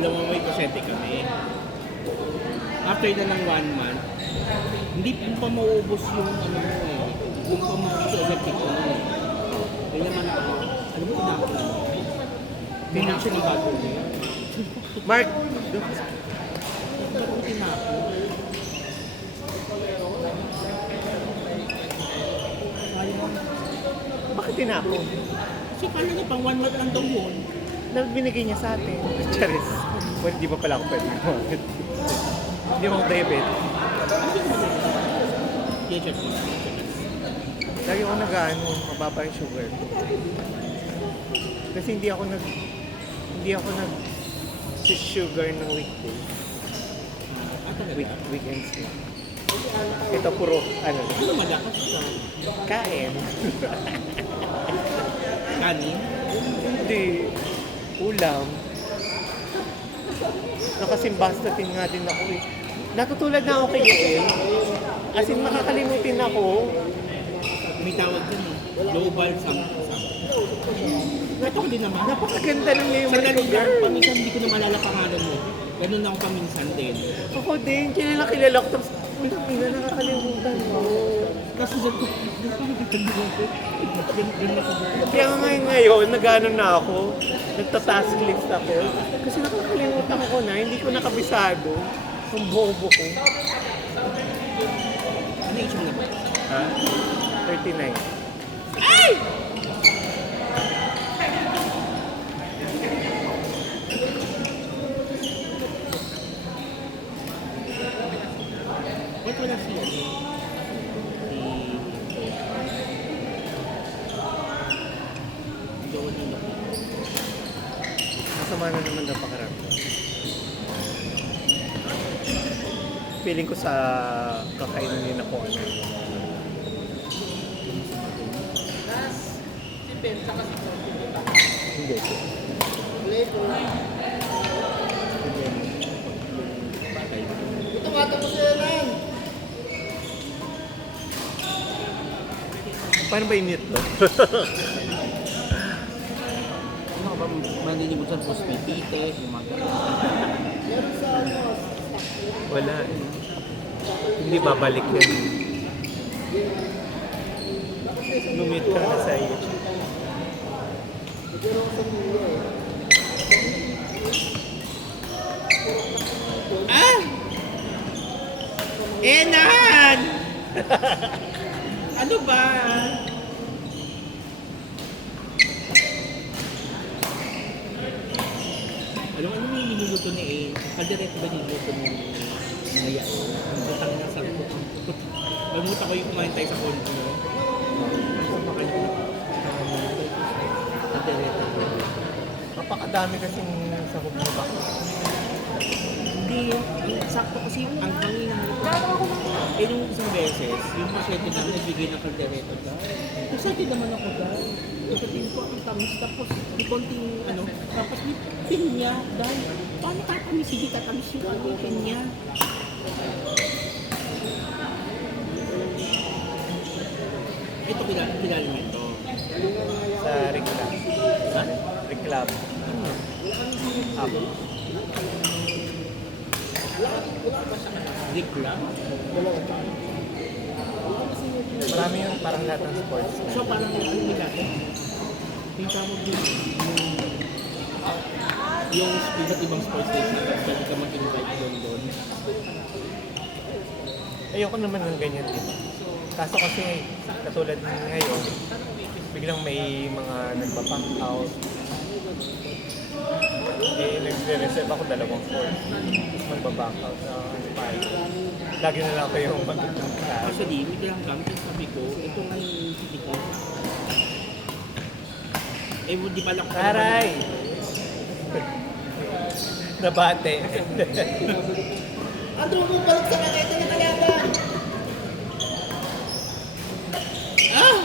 Namamay pasyente kami. After na ng 1 month, hindi mo pa mauubos yung ano mo eh. Yung pa mag-electric mo eh. Kaya naman ako, alam mo, tinapon na mo. Tinapon ng bago niya. Mark, Ba't mo tinapon? Sayang. bakit tinapon? Kasi kala niya pang 1 month lang daw yun. Binigay niya sa atin. Charis. Well, di ba pala ako pwede gumamit? Hindi mo debit. Check mo. Lagi ako nag-ano, mababa yung sugar ko. Kasi hindi ako nag sugar ng weekday. Weekends na. Ito puro, ano, Ano malakas ka? kain. Kanin? Hindi. Ulam. Nakasimbastatin nga din ako eh. Natutulad na ako kay Yael. As in, makakalimutin ako. May tawag dun eh. Global something. Ito ko din naman. Napakaganda ng name Sandali ko, lang, girl. paminsan hindi ko na malala pangalan mo. Ganun ako paminsan din. Ako din, kilala ko. Tapos, ina, nakakalimutan mo. Kasi sabi ko, ganun ako. Kaya ngayon, nag-ano na ako. Nagta-task list ako. Kasi nakakalimutan ko na, hindi ko nakabisado. Ang bobo ko. Ano age mo na ba? Ha? 39. Ay! Ba't wala siya? Joel na lang. Masama na naman daw pakiramdam. Feeling ko sa kakainin din ako ano. Si Ben, saka si Bon. Hindi. Ito nga ito mo sila lang. Paano ba i-mute to? Ano ka ba maninimutan po sa tite, yung mga ganun? Meron sa ano, Wala eh. Hindi babalik yan. Lumit ka na sa YouTube. nagkaroon ko sa Milo eh. Ah! Enan! Ano ba? Alam mo ano yung niluluto ni A? Kaldereta ba niluluto ni Naya? Ang butang na sa butang. Nalimutan ko yung kumain tayo sa kondo. Kaldereta. Napakadami kasing sahog na bako. Hindi, ang sakto kasi ang hangin ng luto. Eh nung isang beses, yung pasyente namin nagbigay ng kaldereta dahil. Excited naman ako dahil. Pagdating ko ang tamis, tapos may konting ano, tapos may pinya dahil. Paano tatamis? Hindi tatamis yung ano, pinya. Ito kilala mo ito. Sa Reclab. Ha? Reclab. Ano? Apo. Dikla? Marami yung parang lahat ng sports. So parang ano nila ito? Yung tawag din yung iba't ibang sports days na pwede ka mag-invite doon. Ayoko naman ng ganyan din. Kaso kasi, katulad ngayon, biglang may mga nagpa-pack out. Eh, nag-reserve ako 2 floor. Tapos magpa-back out na lagi na lang ako yung mag-ipunta. Actually, may lang kami, sabi ko, ito nga yung hindi ko. Eh, di pala ko. Aray! Nabate. Andrew, mo balik sa kakita ng kalaban. Ah!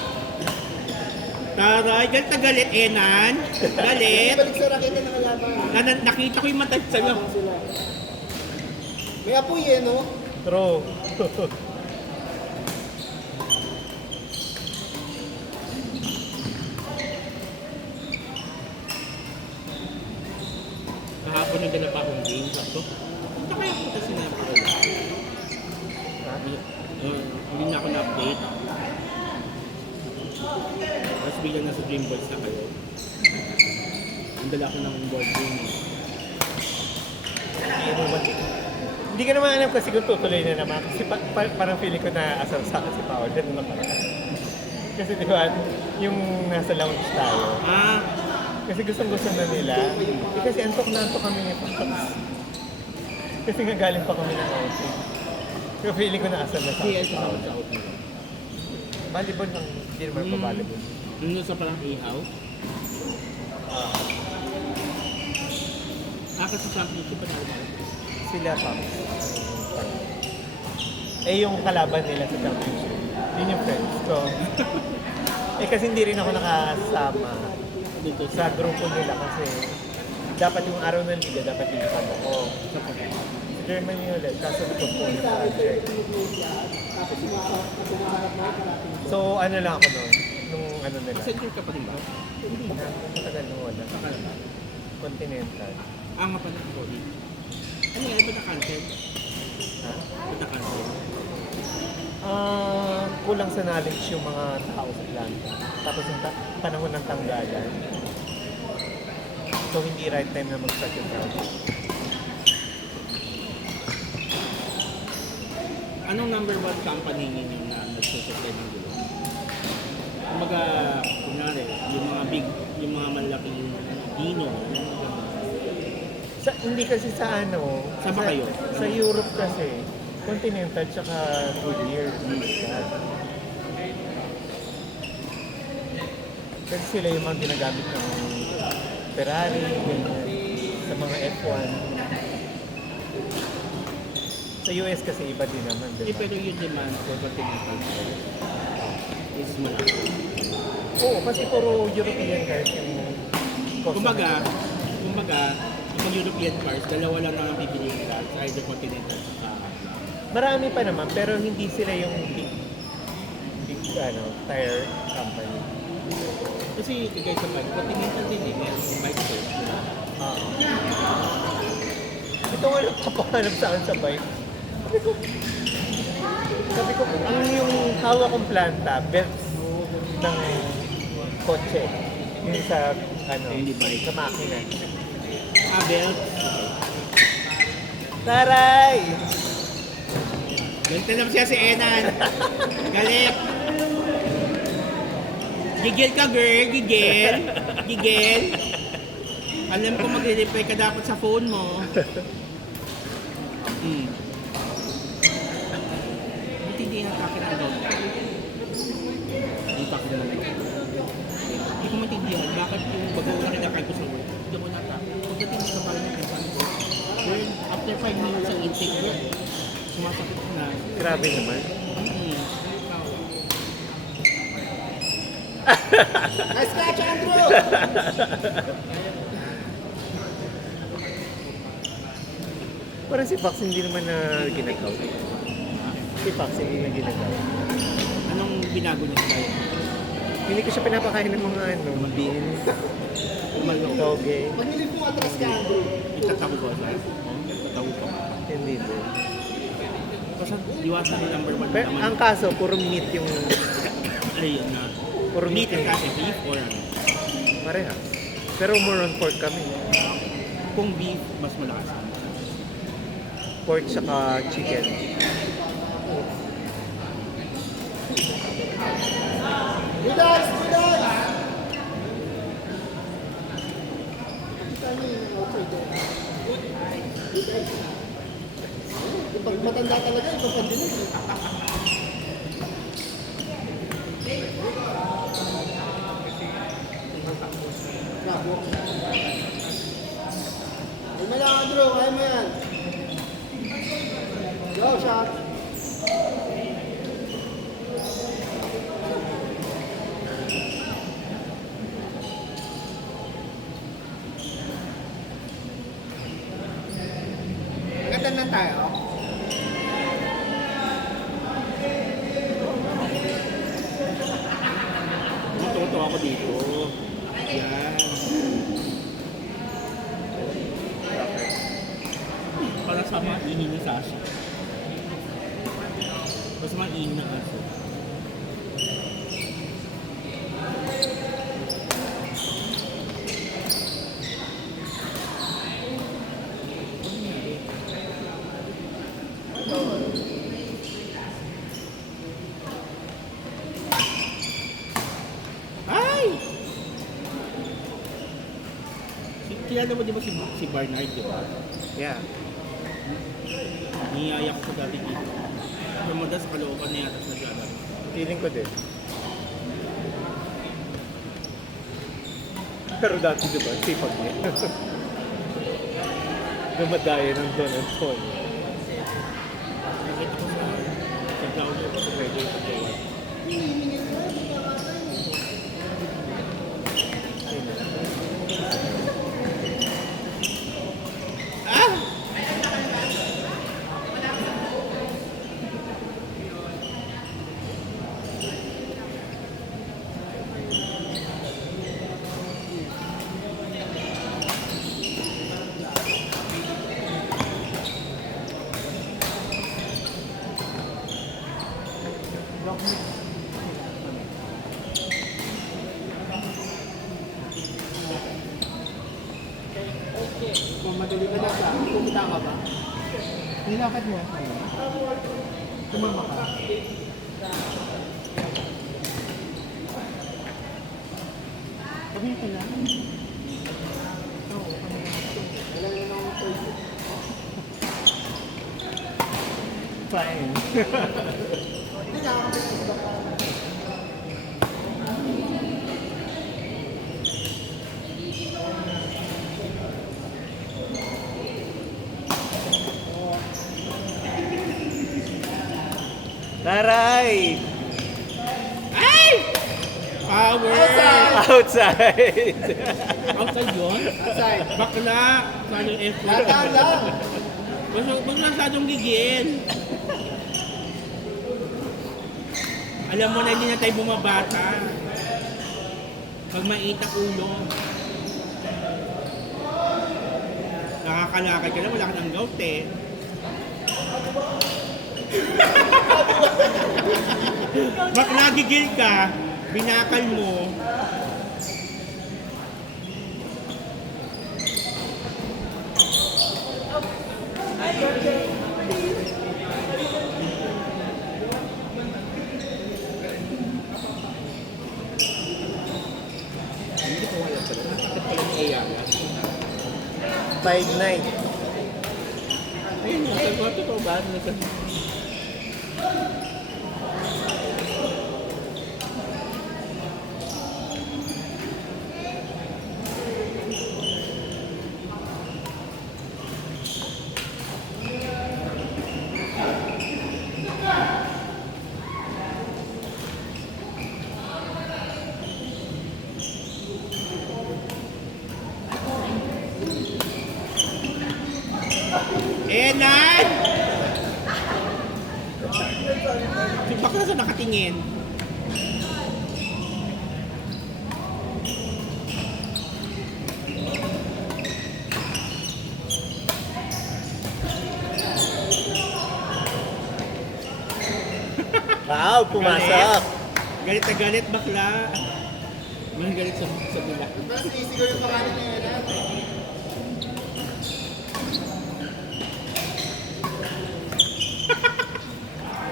Taray, galit na galit, Enan. Galit. Balik sa raketa ng kalaban. Nakita ko yung mata sabi ko, Sila. May apoy eh, no? True. kahapon may dala pa akong game. Sabi ko, punta kaya punta sinabi ko lang. Hindi na ako na-update. Tapos bigla na sa Dream Balls na kayo. Ang dala ko ng board game. Hindi ko naman alam kasi kung tutuloy na naman. Kasi parang feeling ko na asal sa akin si Paolo. Ganun naman. Kasi di ba, yung nasa lounge tayo. Ah, Kasi gustong-gusto na nila. Kasi antok na antok kami ni Paolo. Kasi nga galing pa kami ng outing. Pero feeling ko na asal na sa akin CL si sa Paolo. out nila. Volleyball lang. Hindi naman pa volleyball. Nung sa parang ihaw. Kasi championship pa naman. Sila pa. Eh yung kalaban nila sa championship. Yun yung friends ko. Eh kasi hindi rin ako nakasama Dito sa grupo nila kasi dapat yung araw ng liga, dapat yung kasama ko. sa pagkain. Sa Germany ulit, kaso ito po yung project. So ano lang ako noon, nung ano nila. Secure ka pa rin ba? Hindi na, matagal nung wala. Akala ba? Continental. Ah, nga pala ako. Ano yan? Ba't na-cancel? Ha? Ba't na-cancel? Kulang sa knowledge yung mga tao sa planta. Tapos yung panahon ng tanggalan. So hindi right time na mag-start yung project. Anong number one company ninyo na nagsusupply ng gulo? Kumbaga, kunyari, yung mga big, yung mga malaking Dino, Hindi kasi sa ano, Saan ba kayo? Sa Europe kasi, Continental tsaka Goodyear. Kasi sila yung mga ginagamit ng Ferrari, ganyan, sa mga F1. Sa US kasi iba din naman, di eh, ba? pero yung demand for continental cars is malaki. Oo, kasi puro European cars yung Kumbaga, yung European cars, dalawa lang ang pipiliin nila, either continental sa marami pa naman, pero hindi sila yung big tire company. Kasi kagaya sa bike, continental din eh, meron yung bike first. Oo. Ito nga nagpapahanap sa akin sa bike. Sabi ko, ang yung hawak kong planta, belts ng kotse. Yung sa, Hindi bike. sa makina. Ah, belt. Taray! Ganito naman siya si Enan. Galit. Gigil ka, girl. Gigil. Gigil. Alam ko magre-reply ka dapat sa phone mo. Buti hindi yung takit ang dog. Hindi pa ako naman. Hindi ko maintindihan bakit yung bago na kinakay ko sa work. Hindi ko natakit. Pagdating mo sa parang yung sabi ko, girl, after 5 minutes ang intake, girl, sumasakit na. Grabe naman. Nice catch, Andrew! Parang si Fox hindi naman na ginagawa. Si Fox hindi na ginagawa. Anong binago niya sa tayo? Hindi ko siya pinapakain ng mga beans, Malo. toge. Manilip mo atras ka, Andrew. Itatago ko sa Itatago ko. Hindi din. Kasi diwasa ni number 1 Pero ang kaso, puro meat yung ayun na. puro Meat meat yung kasi beef or ano? parehas. Pero more on pork kami. Kung beef, mas malakas. Pork saka chicken. Good eyes, good eyes! Kita niyo yung outside there. Good eyes. Pag matanda talaga, ito pa din eh. Bravo. Ay mo lang, Andrew. Kaya mo yan. Go, shot. Ganda na tayo. Natuto ako dito. Yan. masama ihi ni Sasha. Masama ihi ng aso. Ay! Kilala mo di ba si Barnard, di ba? Yeah. Niyaya ko sa dati dito. Lumadas, kalookan na yata sa jalan. Feeling ko din. Pero dati diba, sipag niya. Dumadaya ng Don Antonio. Nakita ko sa Claudio ko sa medyo sa Jawa. Ah! Kung madali ka na ba, pumunta ka ba? Nilakad mo. Tumama ka. Sabi ka lang. Wala na lang ako sa'yo. Fine. Taray! Ay! Power! Outside! Outside yun? Outside. Bakla! Saan yung effort? Lataan lang. Mas masyadong gigil. Alam mo na hindi na tayo bumabata. Pag maitak ulo. Nakakalakad ka lang, wala ka ng gout eh. Bakla gigil ka, binakal mo. Hindi ko wala pala. Nakakit pala ni Eyaga. 5'9". Ayun, nasa ko, totoo ba? Enan! Si bakla sa nakatingin. Wow, pumasok! Galit na galit, bakla. Mahal galit sa bila. Mas isigaw yung pangalan niya yan.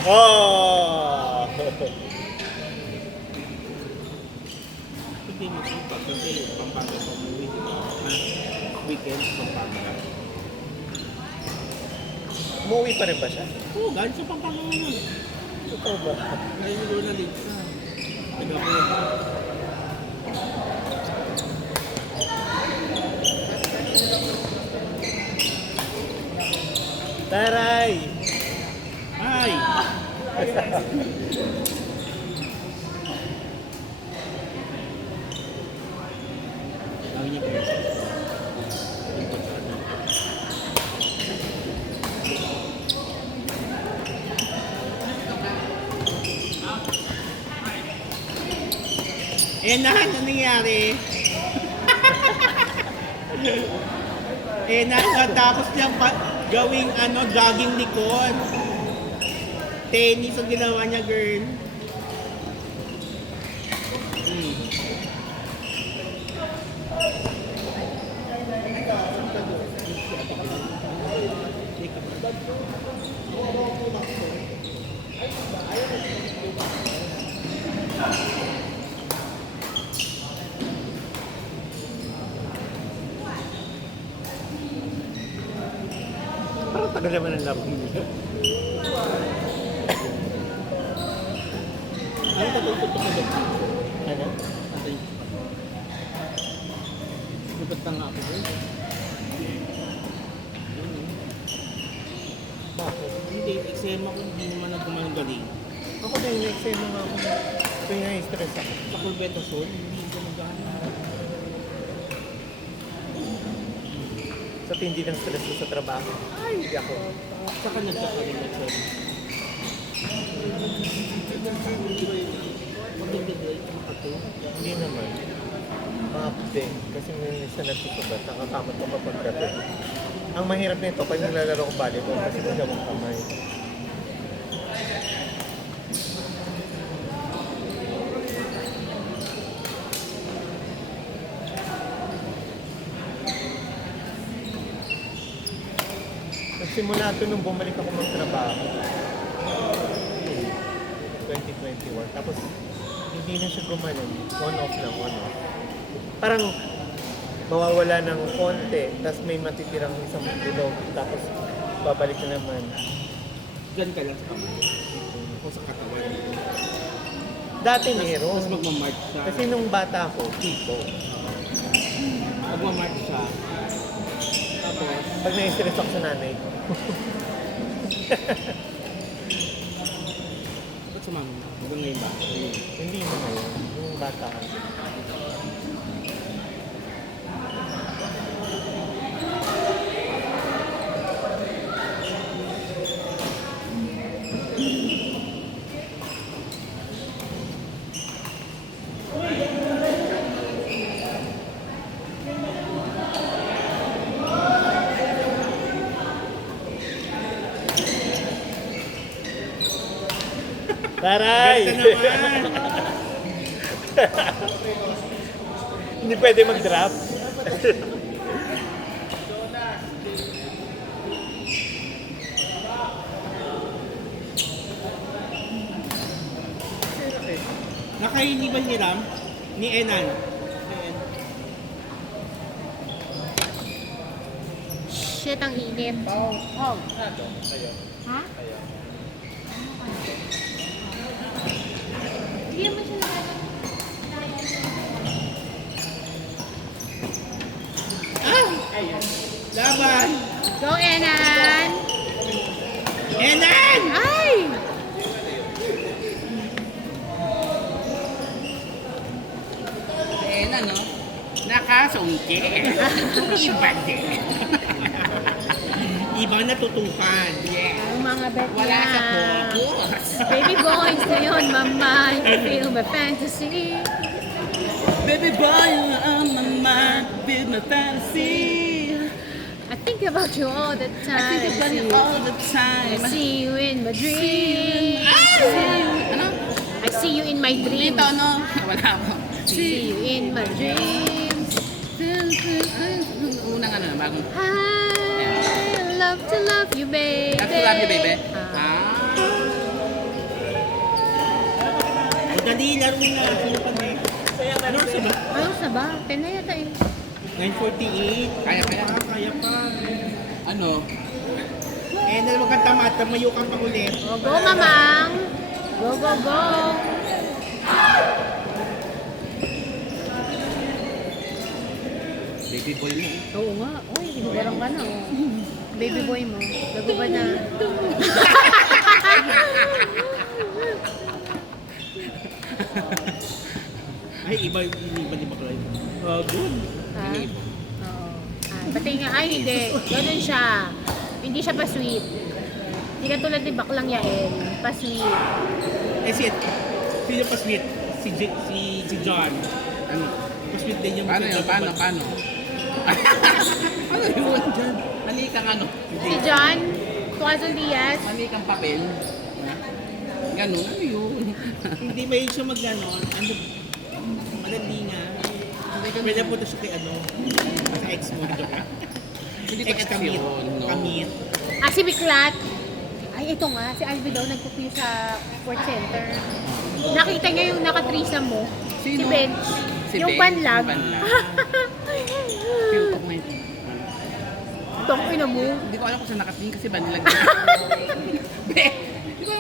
Oh! Hindi mo sipag kasi Pampanga sa umuwi. Weekend sa Pampanga. Umuwi pa rin ba siya? Oo, galit sa Pampanga ngayon. Totoo ba? Ngayon doon na dito sa Tagapon. Taray! Ay! Sabi niya kaya sa yung pagkakataon. Ano nangyari? Natapos niyang Gawing jogging likod. Tennis ang ginawa niya, girl. Hmm. Parang tagal naman ang laro nila. Ano natututok ko doon? Ano? Gubat na nga ako doon. Bakit? Hindi, eksema ko hindi naman na gumagaling. Ako din yung eksena nga ako. Ito yung na-stress ako. Sa Corbetasol, hindi ko nagana. Sa tindi ng stress ko sa trabaho. Ay, hindi ako. Saka nagkakaroon na siya. Magdagdag makato. Hindi naman. Mapde. Kasi minsan nagsusugat. Nakakamot ko kapag gabi. Ang mahirap nito pag naglalaro ko volleyball kasi magawang kamay. Nagsimula ito nung bumalik ako magtrabaho. 2021. Tapos, hindi na siya gumanon. On-off lang, on-off. Parang, mawawala ng konti, tapos may matitirang isang bilog, tapos babalik na naman. Diyan ka lang sa kamay. O sa katawan. Dati meron. Tapos magmamarch siya. Kasi nung bata ako, tipo. Magmamarch siya. Tapos, Pag na-stress ako sa nanay ko. ba't sumama mo? Hanggang ngayon ba? Hindi na ngayon. Nung bata ako. Taray! Ganda naman! Hindi pwede mag-drop. Nakaini ba ni Ram? Ni Enan? Shit, ang init. Oh. Ha? Hindi naman siya Laban! Go, Enan! Enan! Ay! Enan, no? Nakasungki. Iba din. Ibang natutukan. Yeah. Ang mga bet Wala niya. sa focus. Baby boys ngayon, mama. You feel my fantasy. Baby boy, I'm a man with my fantasy. I think about you all the time. I think about you all the I time. see you in my dreams. Ano? I see you in my dreams. Dito, no? Wala mo. See you in my dreams. Unang ano na, bagong... I love to love you, baby. Love to love you, baby. Ah. Dali, laro na. Sino pa na? Ano sa ba? Ayos na ba? 10 na yata eh. 9:48. Kaya. Kaya pa. Ano? Eh, huwag kang tamad. Tamayo kang pa ulit. Oh, go, mamang. Go, go, go. Baby boy mo. Oo nga. Uy, hinugarang ka na. Oh. Baby boy mo. Lago ba na? Ay, iba di bakla yun. Good. Ha? Oo. Pati nga, ay hindi. Ganun siya. Hindi siya pa-sweet. Hindi ka tulad ni Baklang Yael. Pa-sweet. Eh, sino pa sweet? Si John. Ano? Pa sweet din yung Paano yun? Paano? Ano yun, John? Mali kang ano. Si John Quazon Diaz. Mali kang papel. Ganun, ano yun? Hindi ba yun siya mag-ganon? Ano, madali nga. Pwede po ito siya kay ano, sa ex mo. Hindi ko ex-kamit. Kamit. Si Biklat. Ay, ito nga. Si Alvin daw nagpupuyo sa Sports Center. Nakita niya yung nakatrisa mo. Si Sino? Bench. Si Yung Ben, panlag. yung panlag. Pintok mo yun. Itong ina mo. Hindi ko alam kung saan nakatingin kasi banlag. Be! Di ba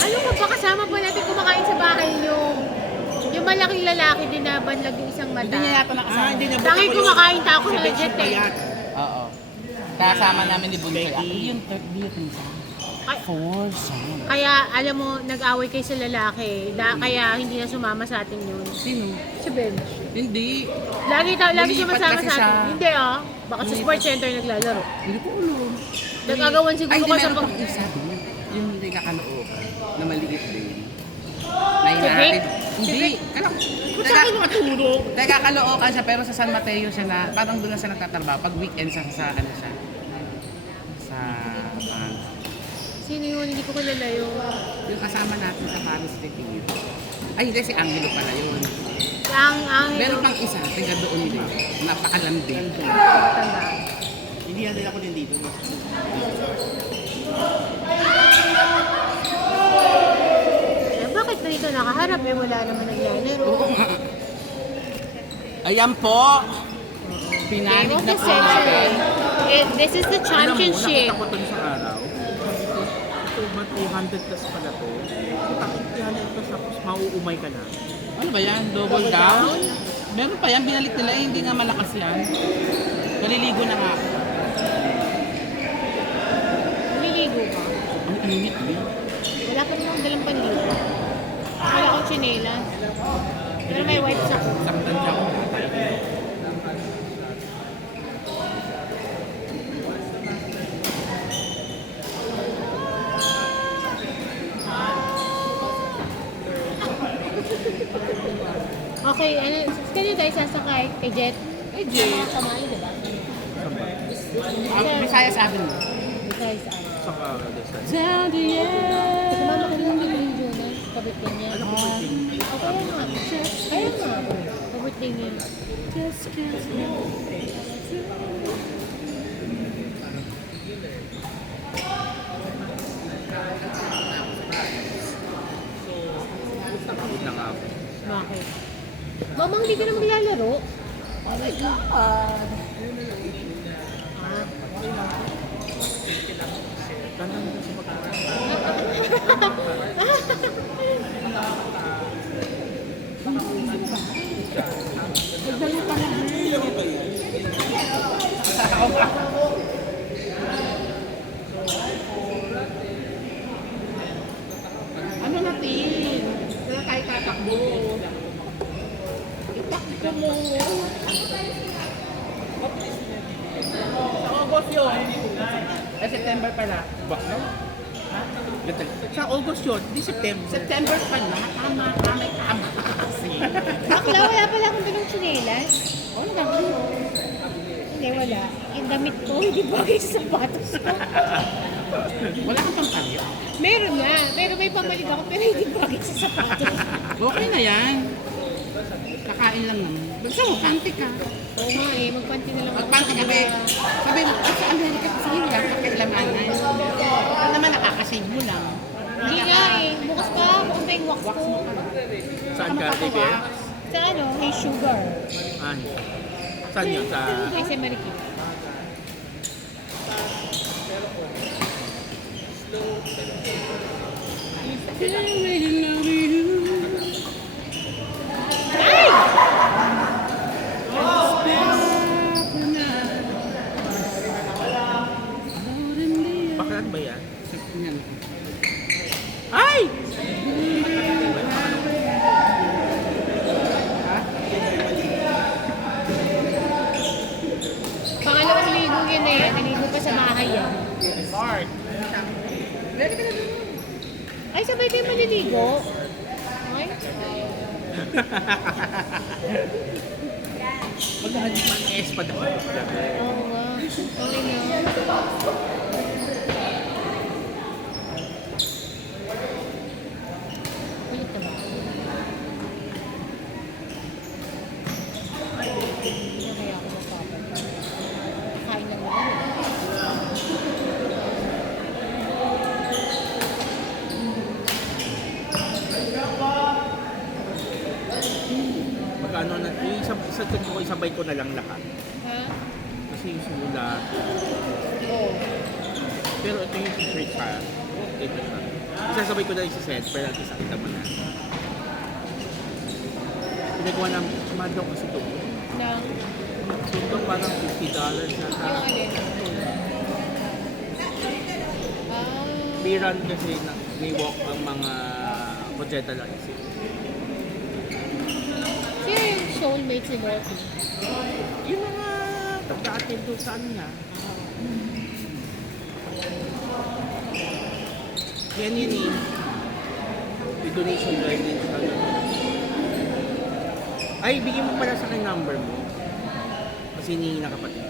Ano ka ba kasama pa natin kumakain sa bahay yung malaking lalaki din na banlag yung isang mata. Hindi niya yata nakasama. Hindi niya Tangi kumakain ta ako Si na Ben jet eh. Payat. Oo. Kasama namin ni Bunsoy. Ako yung third date niya. Ay, Force. kaya alam mo, nag-away kayo sa lalaki. Kaya hindi na sumama sa atin yun. Sino? Si Bench. Hindi. Lagi Lumipat sumasama kasi sa siya. atin. Hindi ah. Baka sa sports center naglalaro. Hindi ko alam. Nag-agawan siguro Ay, ka sa meron pag... pang isa din. Yung hindi kakaloo na maliit din. Si Vic? Nahinahati. Hindi. Alam. Ba't sa akin makatulog? Teka, Caloocan siya pero sa San Mateo siya na parang doon lang siya nagtatrabaho pag weekend sa ano siya. Sa Sino yun? Hindi ko kilala yun. yung kasama natin sa Paris Retreat. Ay, hindi si Angelo pala yun. Ang Meron pang isa, tiga doon din. Napakalandi. tandaan. Hindi natin ako din dito. Eh, bakit dito nakaharap? Eh, wala naman naglalaro. Oo nga. Ayan po. Pinanig Game of na the po century. natin. This is the championship. Alam mo, nakita ko ito sa araw. Ito ba 300 plus pala to? Bakit 300 plus tapos mauumay ka na? Ano ba yan? Double down? Meron pa yan, binalik nila, hindi nga malakas yan. Naliligo na nga ako. Naliligo ka. Ang init din. Wala pa naman dalang panligo. Wala akong tsinelas. Pero may wipes ako. Saktan siya ako. Okay, ano, kanino tayo sasakay? Kay Jet? Eh, Jay. Mga kamay, di ba? Visayas Avenue. Besides, ano. Saka, Desa. Down the end. Sumama ka naman din yung Jonas. Kabirthday niya. Ano ko ba yung O, kaya nga. Kaya nga. Kabirthday niya. Just kiss me. Takot na nga ako. Bakit? Mamang, hindi ka na maglalaro? Oh my God. Tanang mo sa pagkakas. Ano natin? Wala tayo tatakbo. Itakbo mo. Sa August yun. Eh, September pala. Bakit? Sa August yun, di September. September pala. Tama, tama, tama. Kasi. Bakla, wala pala akong dalang tsinelas. Wala. Hindi, wala. Yung damit ko, hindi bagay sa sapatos ko. Wala kang pampalit. Meron nga. Pero may pamalig ako, pero hindi bagay sa sapatos. Okay na yan. Kakain lang naman. Basta mo, panty ka. Oo nga eh, magpanty na lang ako. Magpanty ka ba? Sabi mo, "Ay, sa Amerika kasi yun lang, kakilamanan. Ano naman, nakakasave mo lang. Hindi nga eh. Bukas pa yung wax ko. Saan ka, Bebe? Sa ano, hey sugar. Ah, saan yun? Sa... Ay, sa Marikina. Ay! Bakit ba yan? Yan. Ay! Pangalawang ligo yun na yan. Naligo pa sa bahay yan. Mark. Ay, sabay tayo maliligo. Ay? Magkakalit man S pa daw. Oo nga. Okay na. Ulit na ba? Hindi na kaya ako mapapag. Kain lang naman. Magkano na, yung isa ko, isabay ko na lang lahat. Ha? Kasi yung sulat. Oo. Pero ito yung t-shirt sa ito siya. Isasabay ko na yung set, pero at least nakita mo na. Pinagawa ng mado kasi ito. Nang, Ito parang $50 na yung alin? Ah. may run kasi na may walk ang mga Concheta Lines. Sino yung soulmates ni Morty? Yung mga pagka-attend doon sa ano niya. Yan yun eh. May donation learning sa ano. Ay, bigyan mo pala sa akin number mo. Kasi hinihingi na kapatid.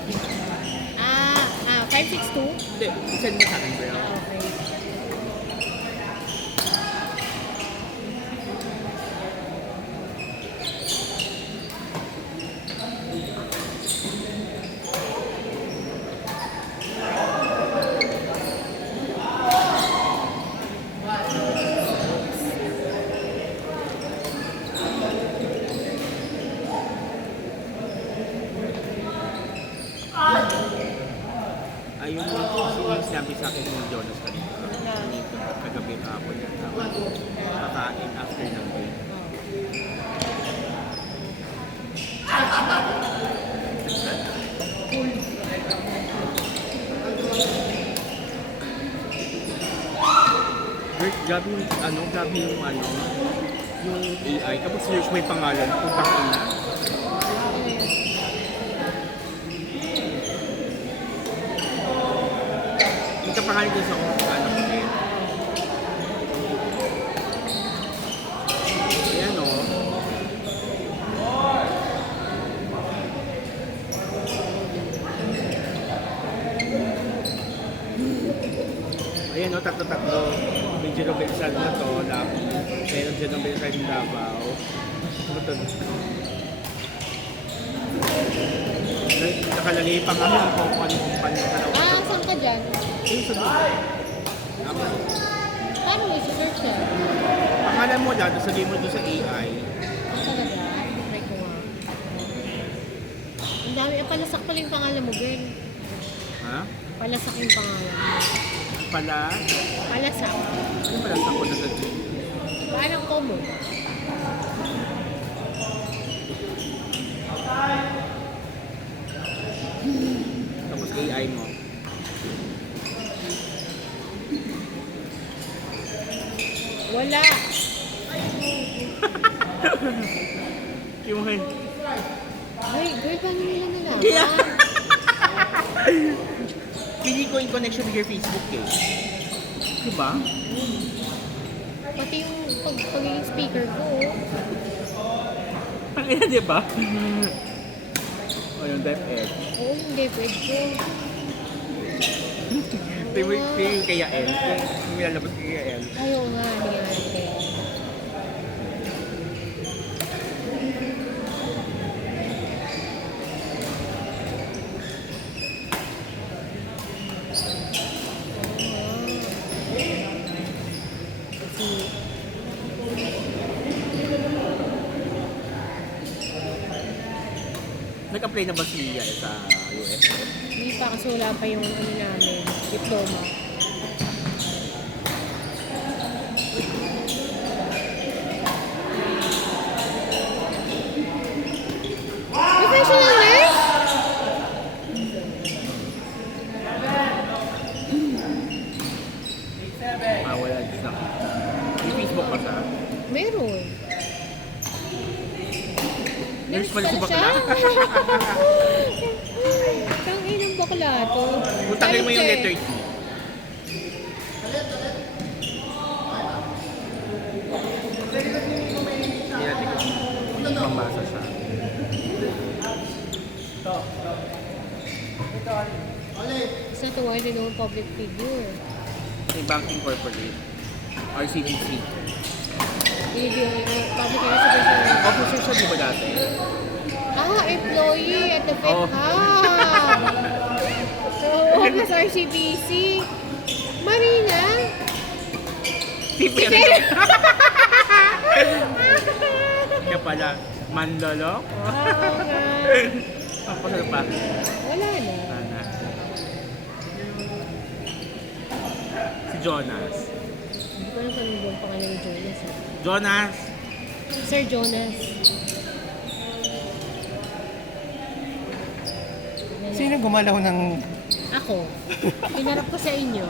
562? Hindi, isend mo sa akin, bro. Okay. Ayun lang kasi yung sinabi sa akin ni Jonas kanina. Na? Dito, kagabi kahapon yan. Kakain after ng break. Bert, grabe yung yung AI. Kapag search mo yung pangalan, putang ina. Ito pangalan ko sa kung ano ko eh. Ayan o. Ayan o, tatlo-tatlo. May Genovesan na to. Meron Genovesan yung Davao. Ano to? Nakalagay pa nga kung ano kumpanya ka na. Saan ka dyan? Yung sa dulo. Paano mo i-search yan? Pangalan mo dito, sabihin mo doon sa AI. Talaga? Try ko nga. Ang dami. Palasak pala yung pangalan mo, Ben. Ha? Palasak yung pangalan mo. Palasak. Ano pala sa ko na sa Parang komo. tapos AI mo. Wala. Yung Ay, girl, paano nila nalaman? Kaya- Pili ko in connection with your Facebook eh. Diba? Pati yung pagiging speaker ko. Ang ina, diba? O yung DepEd. Oo, hindi. Pwede ko. Yung kaya L. Yung nilalabas kaya L. Ayaw nga. Hindi nga natin. Nag-apply na ba si Lia sa US? Hindi pa kasi wala pa yung ano namin, diploma. Professional nurse? Wala din sa may Facebook pa sa Meron. Nurse pala si siya. bakla. Tangin ng bakla to. Puntakin mo yung letter T. Hindi natin kung mabasa siya. It's not a widely known public figure. May banking corporate. RCGC. Hindi yung public reservation. Officer siya, di ba dati? Employee at the Fed Oh. Hub. So, plus RCBC. Marina. Tipir. Kaya pala, Mandalok. Oo nga. Tapos ano pa? Wala na. Ana. Si Jonas. Hindi ko alam kung anong buong pangalan ni Jonas. Jonas! Sir Jonas. Sino gumalaw ng... Ako. Pinarap ko sa inyo.